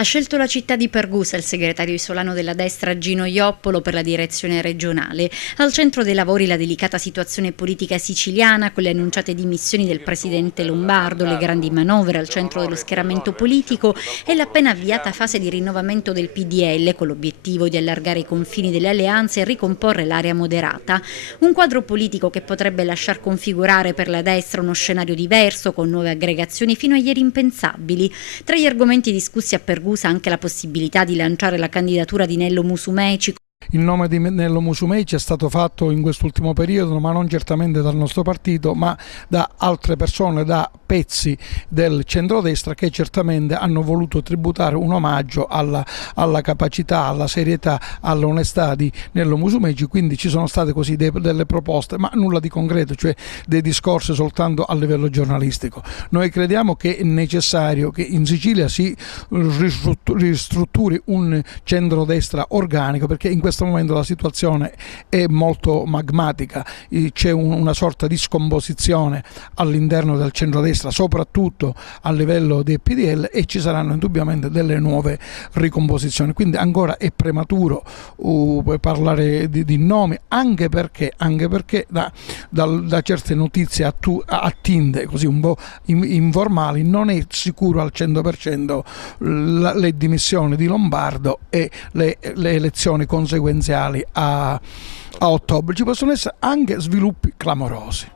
Ha scelto la città di Pergusa il segretario isolano della destra Gino Ioppolo per la direzione regionale. Al centro dei lavori la delicata situazione politica siciliana, con le annunciate dimissioni del presidente Lombardo, le grandi manovre al centro dello schieramento politico e l'appena avviata fase di rinnovamento del PDL, con l'obiettivo di allargare i confini delle alleanze e ricomporre l'area moderata. Un quadro politico che potrebbe lasciar configurare per la destra uno scenario diverso, con nuove aggregazioni fino a ieri impensabili. Tra gli argomenti discussi a Pergusa anche la possibilità di lanciare la candidatura di Nello Musumeci. Il nome di Nello Musumeci è stato fatto in quest'ultimo periodo, ma non certamente dal nostro partito, ma da altre persone, da pezzi del centrodestra che certamente hanno voluto tributare un omaggio alla capacità, alla serietà, all'onestà di Nello Musumeci. Quindi ci sono state così delle proposte, ma nulla di concreto, cioè dei discorsi soltanto a livello giornalistico. Noi crediamo che è necessario che in Sicilia si ristrutturi un centrodestra organico, perché in questo momento la situazione è molto magmatica, c'è una sorta di scomposizione all'interno del centrodestra, soprattutto a livello dei PDL, e ci saranno indubbiamente delle nuove ricomposizioni. Quindi ancora è prematuro parlare di nomi, anche perché da certe notizie attinte così un po' informali non è sicuro al 100% le dimissioni di Lombardo e le elezioni conseguenziali a ottobre. Ci possono essere anche sviluppi clamorosi.